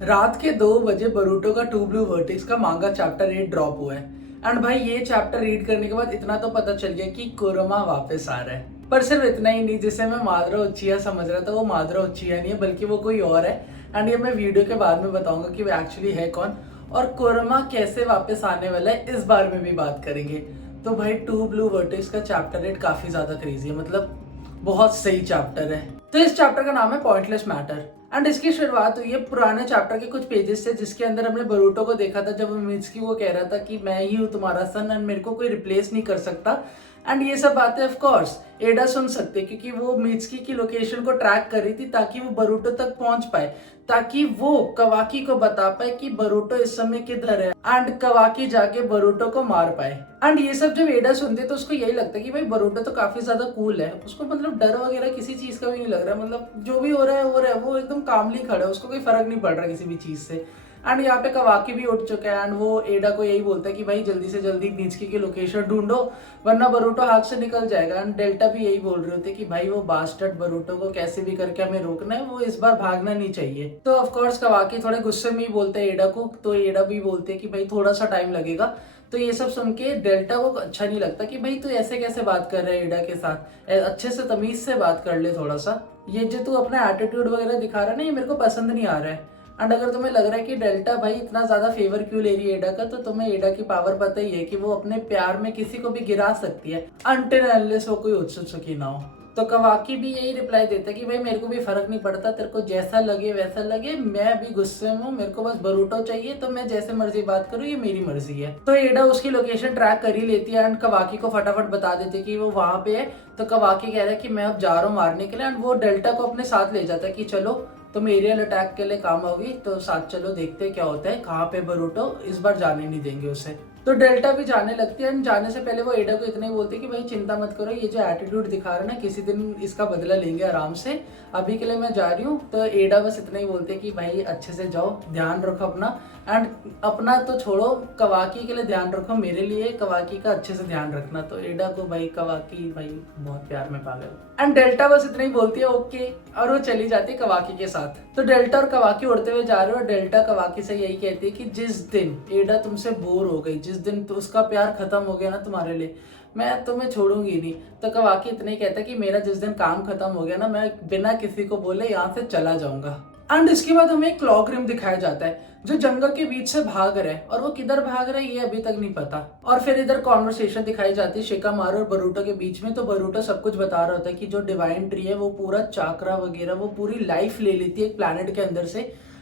रात के 2 बजे बरूटो का टू ब्लू वर्टेक्स का मांगा चैप्टर 8 ड्रॉप हुआ है। एंड भाई ये चैप्टर रीड करने के बाद इतना तो पता चल गया कि कोरोमा वापस आ रहा है। पर सिर्फ इतना ही नहीं, जिसे मैं मादरा उच्चिया समझ रहा था वो मादरा उच्चिया नहीं है बल्कि वो कोई और है। एंड ये मैं वीडियो के बाद में बताऊंगा कि वो एक्चुअली है कौन और कोरोमा कैसे वापस आने वाला है, इस बारे में भी बात करेंगे। तो भाई टू ब्लू वर्टेक्स का चैप्टर 8 काफी ज्यादा क्रेजी है, मतलब बहुत सही चैप्टर है। तो इस चैप्टर का नाम है पॉइंटलेस मैटर। एंड इसकी शुरुआत हुई है पुराने चैप्टर के कुछ पेजेस से, जिसके अंदर हमने बरूटो को देखा था जब मित्सुकी को कह रहा था कि मैं ही हूँ तुम्हारा सन एंड मेरे को कोई रिप्लेस नहीं कर सकता। एंड ये सब बातें ऑफ कोर्स एडा सुन सकते क्योंकि वो मित्सुकी की लोकेशन को ट्रैक कर रही थी ताकि वो बरूटो तक पहुंच पाए, ताकि वो कवाकी को बता पाए कि बरूटो इस समय किधर है एंड कवाकी जाके बरूटो को मार पाए। एंड ये सब जब एडा सुनते तो उसको यही लगता है कि भाई बरूटो तो काफी ज्यादा कूल है, उसको मतलब डर वगैरह किसी चीज का भी नहीं लग रहा, मतलब जो भी हो रहा है हो रहा है, वो एकदम कामली खड़ा है, उसको कोई फर्क नहीं पड़ रहा किसी भी चीज से। एंड यहाँ पे कवाकी भी उठ चुका है एंड वो एडा को यही बोलता है कि भाई जल्दी से जल्दी मित्सुकी की लोकेशन ढूंढो वरना बरूटो हाथ से निकल जाएगा। एंड डेल्टा भी यही बोल रहे होते कि भाई वो बास्टर्ड बरूटो को कैसे भी करके हमें रोकना है, वो इस बार भागना नहीं चाहिए। तो ऑफ कोर्स कवाकी थोड़े गुस्से में ही बोलते हैं एडा को, तो एडा भी बोलते हैं कि भाई थोड़ा सा टाइम लगेगा। तो ये सब सुन के डेल्टा को अच्छा नहीं लगता कि भाई तू ऐसे कैसे बात कर रहा है एडा के साथ, अच्छे से तमीज से बात कर ले थोड़ा सा, ये जो तू अपना एटीट्यूड वगैरह दिखा रहा है ना ये मेरे को पसंद नहीं आ रहा है। एंड अगर तुम्हें लग रहा है कि डेल्टा भाई इतना ज्यादा फेवर क्यों ले रही है एडा का, तो तुम्हें एडा की पावर पता ही है कि वो अपने प्यार में किसी को भी गिरा सकती है अनटिल अनलेस वो कोई उत्सुकी ना हो। तो कवाकी भी यही रिप्लाई देता है कि भाई मेरे को भी फर्क नहीं पड़ता, तेरे को जैसा लगे वैसा लगे, मैं अभी गुस्से में हूँ, मेरे को बस बरूटो चाहिए, तो मैं जैसे मर्जी बात करूँ, ये मेरी मर्जी है। तो एडा उसकी लोकेशन ट्रैक कर ही लेती है एंड कवाकी को फटाफट बता देती है कि वो वहां पे है। तो कवाकी कह रहा है कि मैं अब जा रहा हूँ मारने के लिए एंड वो डेल्टा को अपने साथ ले जाता है कि चलो तुम एरियल अटैक के लिए काम होगी, तो साथ चलो देखते हैं क्या होता है, कहाँ पे बरूटो, इस बार जाने नहीं देंगे उसे। तो डेल्टा भी जाने लगती है एंड जाने से पहले वो एडा को इतना ही बोलती है कि भाई चिंता मत करो, ये जो एटीट्यूड दिखा रहा है ना किसी दिन इसका बदला लेंगे आराम से, अभी के लिए मैं जा रही हूँ। तो एडा बस इतना ही बोलते हैं कि भाई अच्छे से जाओ, ध्यान रखो अपना, एंड अपना तो छोड़ो कवाकी के लिए ध्यान रखो, मेरे लिए कवाकी का अच्छे से ध्यान रखना। तो एडा को भाई कवाकी भाई बहुत प्यार में पागल। एंड डेल्टा बस इतना ही बोलती है ओके, और वो चली जाती है कवाकी के साथ। तो डेल्टा और कवाकी उड़ते हुए जा रहे हो और डेल्टा कवाकी से यही कहती है कि जिस दिन एडा तुमसे बोर हो गई, जिस दिन तो उसका प्यार खत्म हो गया ना तुम्हारे लिए, मैं तुम्हें छोड़ूंगी नहीं। तो कवाकी इतना ही कहता है कि मेरा जिस दिन काम खत्म हो गया ना, मैं बिना किसी को बोले यहाँ से चला जाऊंगा। एंड इसके बाद हमें एक क्लॉक रिम दिखाया जाता है जो जंगल के बीच से भाग रहा है, और वो किधर भाग रहा है ये अभी तक नहीं पता। और फिर इधर कॉन्वर्सेशन दिखाई जाती है शिकामारू और बरूटो के बीच में। तो बरूटो सब कुछ बता रहा होता है कि जो डिवाइन ट्री है वो पूरा चाकरा वगैरह वो पूरी लाइफ ले लेती है एक प्लैनेट के अंदर से।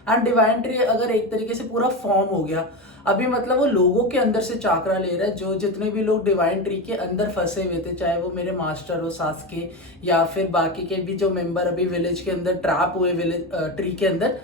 एंड डिवाइन ट्री अगर एक तरीके से पूरा फॉर्म हो गया अभी, मतलब वो लोगों के अंदर से चाकरा ले रहा है, जो जितने भी लोग डिवाइन ट्री के अंदर फंसे हुए थे, चाहे वो मेरे मास्टर हो सासके या फिर बाकी के भी जो मेंबर अभी विलेज के अंदर ट्रैप हुए विलेज ट्री के अंदर,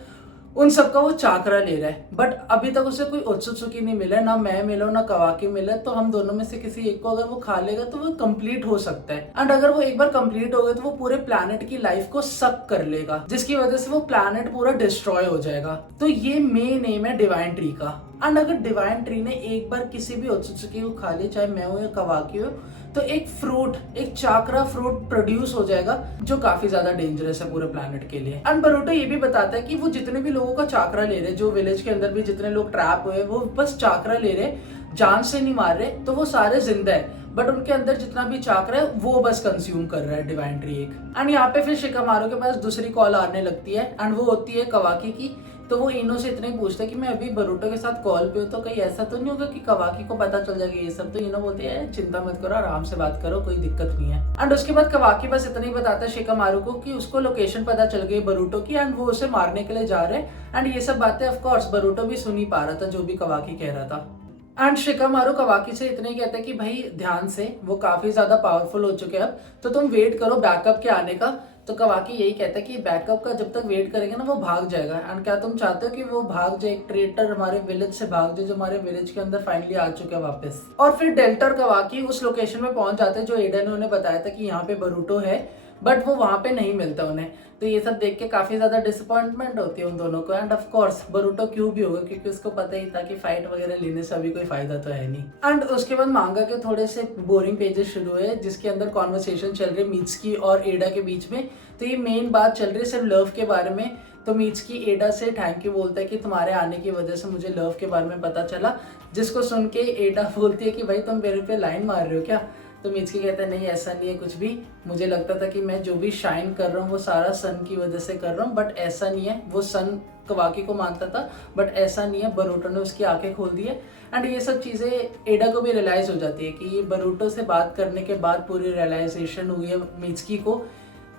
उन सबका वो चाकरा ले रहा है। बट अभी तक उसे कोई उत्सुकी नहीं मिला, ना मैं मिला ना कवाकी मिला। तो हम दोनों में से किसी एक को अगर वो खा लेगा तो वो कंप्लीट हो सकता है। एंड अगर वो एक बार कंप्लीट हो गया तो वो पूरे प्लैनेट की लाइफ को सक कर लेगा, जिसकी वजह से वो प्लैनेट पूरा डिस्ट्रॉय हो जाएगा। तो ये मेन एम है डिवाइन ट्री का। एंड अगर डिवाइन ट्री ने एक बार किसी भी उत्सुकी को खा ली, चाहे मैं हूं या कवाकी हो, तो एक फ्रूट, एक चाकरा फ्रूट प्रोड्यूस हो जाएगा जो काफी ज्यादा डेंजरस है पूरे प्लैनेट के लिए। एंड बरूटो ये भी बताता है कि वो जितने भी लोगों का चाकरा ले रहे, जो विलेज के अंदर भी जितने लोग ट्रैप हुए वो बस चाकरा ले रहे, जान से नहीं मार रहे, तो वो सारे जिंदा है, बट उनके अंदर जितना भी चाकरा है वो बस कंज्यूम कर रहा है डिवाइन ट्री एक। एंड यहाँ पे फिर शिकामारू के पास दूसरी कॉल आने लगती है एंड वो होती है कवाकी की। तो वो इनो से इतना ही पूछता है कि मैं अभी बरूटो के साथ कॉल पे हूँ, तो कहीं ऐसा तो नहीं होगा कि कवाकी को पता चल जाएगा ये सब। तो इनो बोलती है चिंता मत करो, आराम से बात करो, कोई दिक्कत नहीं है। एंड उसके बाद कवाकी बस इतना ही बताता है शिकामारू को कि उसको लोकेशन पता चल गई बरूटो की एंड वो उसे मारने के लिए जा रहे हैं। एंड ये सब बातें ऑफकोर्स बरूटो भी सुन ही पा रहा था जो भी कवाकी कह रहा था। एंड शिकामारू कवाकी से इतने ही कहते हैं कि भाई ध्यान से, वो काफी ज्यादा पावरफुल हो चुके हैं अब, तो तुम वेट करो बैकअप के आने का। तो कवाकी यही कहता है कि बैकअप का जब तक वेट करेंगे ना वो भाग जाएगा। एंड क्या तुम चाहते हो कि वो भाग जाए, एक ट्रेटर हमारे विलेज से भाग जाए जो हमारे विलेज के अंदर फाइनली आ चुका है वापस। और फिर डेल्टा और कवाकी उस लोकेशन में पहुंच जाते हैं जो एडा ने उन्हें बताया था कि यहाँ पे बरूटो है, बट वो वहां पे नहीं मिलता उन्हें। तो ये सब देख के काफी ज्यादा डिसअपॉइंटमेंट होती है उन दोनों को। एंड ऑफ कोर्स बरूटो क्यों भी होगा, क्योंकि उसको पता ही था कि फाइट वगैरह लेने से अभी कोई फायदा तो है नहीं। एंड उसके बाद मांगा के थोड़े से बोरिंग पेजेस शुरू हुए जिसके अंदर कॉन्वर्सेशन चल रही है मित्सुकी और एडा के बीच में। तो ये मेन बात चल रही है सिर्फ लव के बारे में। तो मीत्सुकी एडा से थैंक यू बोलता है कि तुम्हारे आने की वजह से मुझे लव के बारे में पता चला, जिसको सुन के एडा बोलती है कि भाई तुम मेरे पे लाइन मार रहे हो क्या। तो मीत्सुकी कहता है नहीं ऐसा नहीं है कुछ भी, मुझे लगता था कि मैं जो भी शाइन कर रहा हूँ वो सारा सन की वजह से कर रहा हूँ, बट ऐसा नहीं है। वो सन कवाकी को मानता था बट ऐसा नहीं है, बरूटो ने उसकी आंखें खोल दी है। एंड ये सब चीज़ें एडा को भी रियलाइज़ हो जाती है कि ये बरूटो से बात करने के बाद पूरी रियलाइजेशन हुई है मीत्सुकी को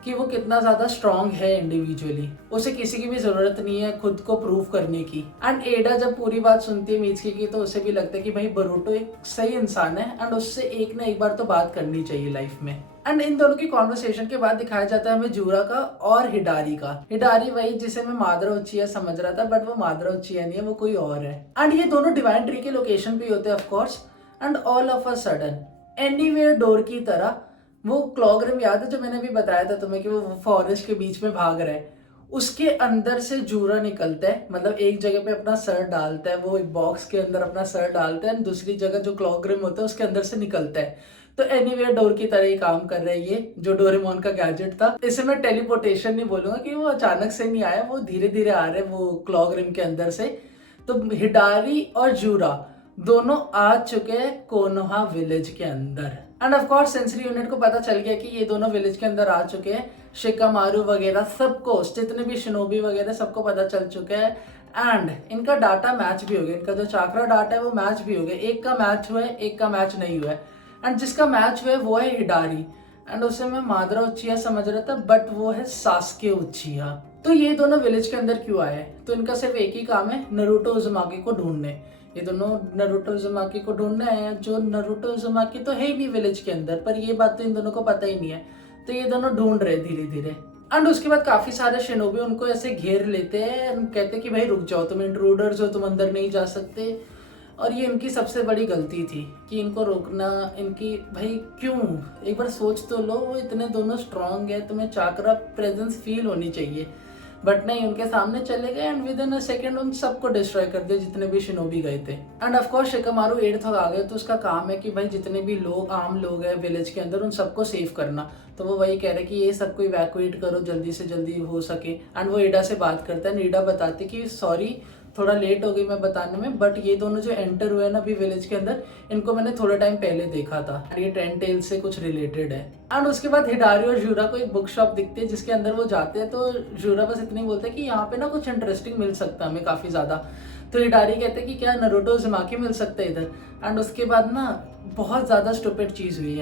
कि वो कितना ज़्यादा स्ट्रांग है इंडिविजुअली, उसे किसी की भी ज़रूरत नहीं है खुद को प्रूव करने की। एंड एडा जब पूरी बात सुनती है मीत्सुकी की तो उसे भी लगता है कि भाई बरूटो एक सही इंसान है एंड उससे एक ना एक बार तो बात करनी चाहिए लाइफ में। एंड इन दोनों की कॉन्वर्सेशन के बाद दिखाया जाता है हमें जूरा का और हिडारी का। हिडारी वही जिसे मैं मादरा उचिया समझ रहा था, बट वो मादरा उचिया नहीं है, वो कोई और है। एंड ये दोनों डिवाइन ट्री के लोकेशन पे होते हैं of course. And all of a sudden anywhere door की तरह वो क्लॉगरिम याद है जो मैंने अभी बताया था तुम्हें कि वो फॉरेस्ट के बीच में भाग रहा है, उसके अंदर से जूरा निकलता है। मतलब एक जगह पे अपना सर डालता है, वो एक बॉक्स के अंदर अपना सर डालता है, दूसरी जगह जो क्लॉगरिम होता है उसके अंदर से निकलता है। तो एनीवेयर डोर की तरह ही काम कर रहा है ये जो डोरेमोन का गैजेट था। इसे मैं टेलीपोर्टेशन नहीं बोलूंगा कि वो अचानक से नहीं आया, वो धीरे धीरे आ रहे वो क्लॉगरिम के अंदर से। तो हिडारी और जूरा दोनों आ चुके हैं कोनोहा विलेज के अंदर। End of course sensory unit को पता चल गया कि ये दोनों विलेज के अंदर आ चुके हैं। शिकामारू वगैरह सबको, जितने भी शिनोबी वगैरह सबको पता चल चुका है। एंड इनका डाटा मैच भी हो गया, इनका जो चाक्रा डाटा है वो मैच भी हो गया। एक का मैच हुआ है, एक का मैच नहीं हुआ है। एंड जिसका मैच हुआ है वो है हिडारी, एंड उसे मैं मादरा उचिया समझ रहा था बट वो है सास्के उचिया। तो ये दोनों विलेज के अंदर क्यों आए? तो इनका सिर्फ एक ही काम है, नारुतो उज़ुमाकी को ढूंढने। ये दोनों नारुतो उज़ुमाकी को ढूंढने आए हैं, जो नारुतो उज़ुमाकी तो है ही नहीं विलेज के अंदर, पर ये बात तो इन दोनों को पता ही नहीं है। तो ये दोनों ढूंढ रहे धीरे धीरे। एंड उसके बाद काफी सारे शिनोबी उनको ऐसे घेर लेते हैं, कहते कि भाई रुक जाओ, तुम इंट्रूडर्स हो, तुम अंदर नहीं जा सकते। और ये इनकी सबसे बड़ी गलती थी कि इनको रोकना। इनकी भाई क्यों, एक बार सोच तो लो, वो इतने दोनों स्ट्रांग है, तुम्हें चाक्रा प्रेजेंस फील होनी चाहिए। बट नहीं, उनके सामने चले गए and with in a second उन सबको डिस्ट्रॉय कर दिया जितने भी शिनोबी गए थे। End of course Shikamaru 8th आ गए, तो उसका काम है कि भाई जितने भी लोग आम लोग हैं विलेज के अंदर उन सबको सेव करना। तो वो वही कह रहे कि ये सबको इवैक्यूएट करो जल्दी से जल्दी हो सके। एंड वो एडा से बात करता है, ईडा बताती कि सॉरी थोड़ा लेट हो गई मैं बताने में, बट ये दोनों जो एंटर हुए ना अभी विलेज के अंदर, इनको मैंने थोड़ा टाइम पहले देखा था। ये 10 टेल्स से कुछ रिलेटेड है। एंड उसके बाद हिडारी और जूरा को एक बुक शॉप दिखती है जिसके अंदर वो जाते हैं। तो जूरा बस इतनी बोलते हैं कि यहाँ पे ना कुछ इंटरेस्टिंग मिल सकता है हमें काफी ज्यादा। तो हिडारी कहते हैं कि क्या नारुतो उज़ुमाकी मिल सकता है इधर। एंड उसके बाद ना बहुत ज्यादा स्टूपिड चीज हुई है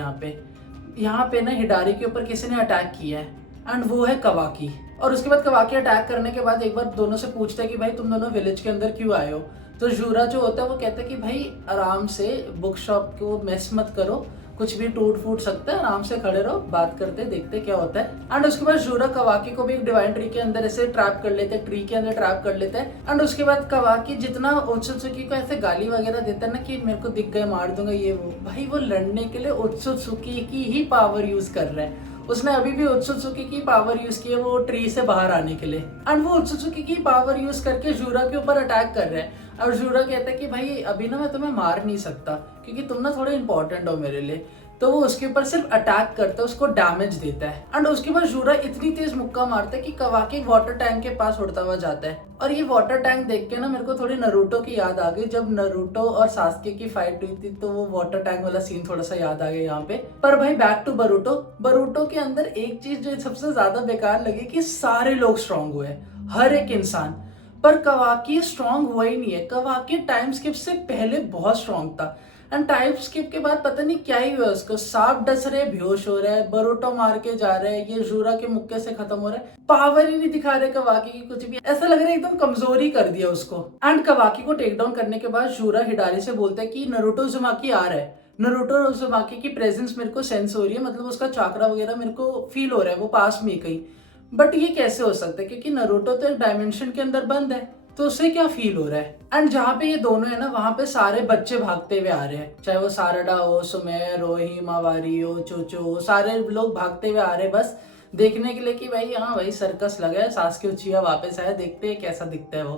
यहाँ पे ना हिडारी के ऊपर किसी ने अटैक किया है, एंड वो है कवाकी। और उसके बाद कवाकी अटैक करने के बाद एक बार दोनों से पूछता है कि भाई तुम दोनों विलेज के अंदर क्यों आए हो। तो जूरा जो होता है वो कहता है कि भाई आराम से बुक शॉप को मेस मत करो, कुछ भी टूट फूट सकता है, आराम से खड़े रहो, बात करते देखते क्या होता है। एंड उसके बाद जूरा कवाकी को भी एक डिवाइन ट्री के अंदर ऐसे ट्रैप कर लेते हैं, ट्री के अंदर ट्रैप कर लेते हैं। एंड उसके बाद कवाकी जितना ओत्सुत्सुकी को ऐसे गाली वगैरह देता है ना कि मेरे को दिख गए मार दूंगा ये वो, भाई वो लड़ने के लिए ओत्सुत्सुकी की ही पावर यूज कर रहा है। उसने अभी भी ओत्सुत्सुकी की पावर यूज की है वो ट्री से बाहर आने के लिए। एंड वो ओत्सुत्सुकी की पावर यूज करके जूरा के ऊपर अटैक कर रहे हैं। और जूरा कहता है कि भाई अभी ना मैं तुम्हें मार नहीं सकता क्योंकि तुम ना थोड़े इंपॉर्टेंट हो मेरे लिए। तो वो उसके ऊपर सिर्फ अटैक करता है, उसको डैमेज देता है। एंड उसके बाद जूरा इतनी तेज मुक्का मारता है कि कवाकी वाटर टैंक के पास उड़ता हुआ जाता है। और ये वाटर टैंक देख के ना मेरे को थोड़ी नारुतो की याद आ गई, जब नारुतो और सास्के की फाइट हुई थी तो वो वाटर टैंक वाला सीन थोड़ा सा याद आ गया यहाँ पे। पर भाई बैक टू बरूटो। बरूटो के अंदर एक चीज जो सबसे ज्यादा बेकार लगी कि सारे लोग स्ट्रांग हुए, हर एक इंसान, पर कवाकी स्ट्रांग हुआ ही नहीं है। कवाकी टाइम स्किप से पहले बहुत स्ट्रांग था एंड टाइम स्किप के बाद पता नहीं क्या ही हुआ उसको, सांप डस रहे, बेहोश हो रहा है, बरूटो मार के जा रहा है, ये जूरा के मुक्के से खत्म हो रहा है, पावर ही नहीं दिखा रहे कवाकी की कुछ भी, ऐसा लग रहा है एकदम कमजोरी कर दिया उसको। एंड कवाकी को टेक डाउन करने के बाद जूरा हिडारी से बोलता है कि नारुतो उज़ुमाकी आ रहा है। नारुतो उज़ुमाकी की प्रेजेंस मेरे को सेंस हो रही है, मतलब उसका चाक्रा वगैरह मेरे को फील हो रहा है, वो पास में कहीं। बट ये कैसे हो सकता है क्योंकि नारुतो तो एक डायमेंशन के अंदर बंद है, तो उसे क्या फील हो रहा है। एंड जहाँ पे ये दोनों है ना वहां पे सारे बच्चे भागते हुए आ रहे हैं, चाहे वो सारडा हो, सुमेर हो, हिमावारी हो, चोचो हो, सारे लोग भागते हुए आ रहे हैं बस देखने के लिए कि भाई हाँ भाई सर्कस लगा है, सास्के उचिया वापस आया, देखते हैं कैसा दिखता है वो।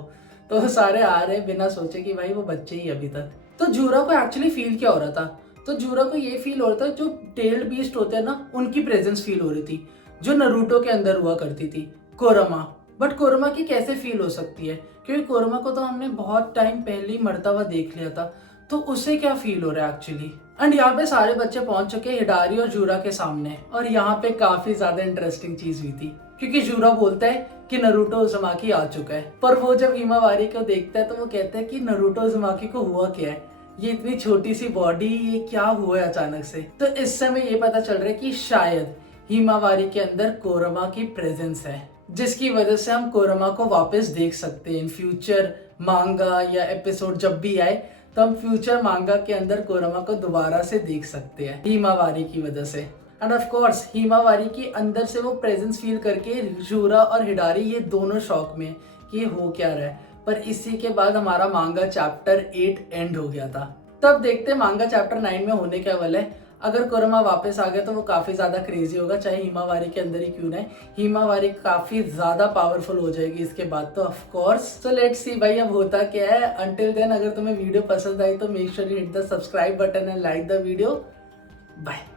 तो सारे आ रहे हैं बिना सोचे कि भाई वो बच्चे ही अभी तक। तो जूरा को एक्चुअली फील क्या हो रहा था, तो जूरा को ये फील हो रहा था जो टेल्ड बीस्ट होते हैं ना उनकी प्रेजेंस फील हो रही थी, जो नारुतो के अंदर हुआ करती थी, कोरमा। बट कोरमा की कैसे फील हो सकती है, क्योंकि कोरमा को तो हमने बहुत टाइम पहले ही मरता हुआ देख लिया था, तो उसे क्या फील हो रहा है एक्चुअली। एंड यहाँ पे सारे बच्चे पहुंच चुके हैं हिडारी और जूरा के सामने, और यहाँ पे काफी ज्यादा इंटरेस्टिंग चीज हुई थी, क्योंकि जूरा बोलता है कि नरूटो उज़ुमाकी आ चुका है, पर वो जब हिमावारी को देखता है तो वो कहता है कि नरूटो उज़ुमाकी को हुआ क्या है, ये इतनी छोटी सी बॉडी, ये क्या हुआ है अचानक से। तो इस समय ये पता चल रहा है कि शायद हिमावारी के अंदर कोरमा की प्रेजेंस है, जिसकी वजह से हम कोरमा को वापस देख सकते हैं इन फ्यूचर मांगा या एपिसोड जब भी आए, तो हम फ्यूचर मांगा के अंदर कोरमा को दोबारा से देख सकते हैं हिमावारी की वजह से। एंड ऑफ कोर्स हिमावारी की अंदर से वो प्रेजेंस फील करके जूरा और हिडारी ये दोनों शॉक में कि हो क्या रहा है। पर इसी के बाद हमारा मांगा चैप्टर 8 एंड हो गया था। तब देखते हैं मांगा चैप्टर 9 में होने क्या वाला है। अगर कोरमा वापस आ गया तो वो काफी ज्यादा क्रेजी होगा, चाहे हिमावारी के अंदर ही क्यों ना है। हिमावारी काफी ज्यादा पावरफुल हो जाएगी इसके बाद तो of course. So let's see भाई अब होता क्या है। अंटिल देन अगर तुम्हें वीडियो पसंद आई तो make sure you hit the subscribe button and like the video. Bye.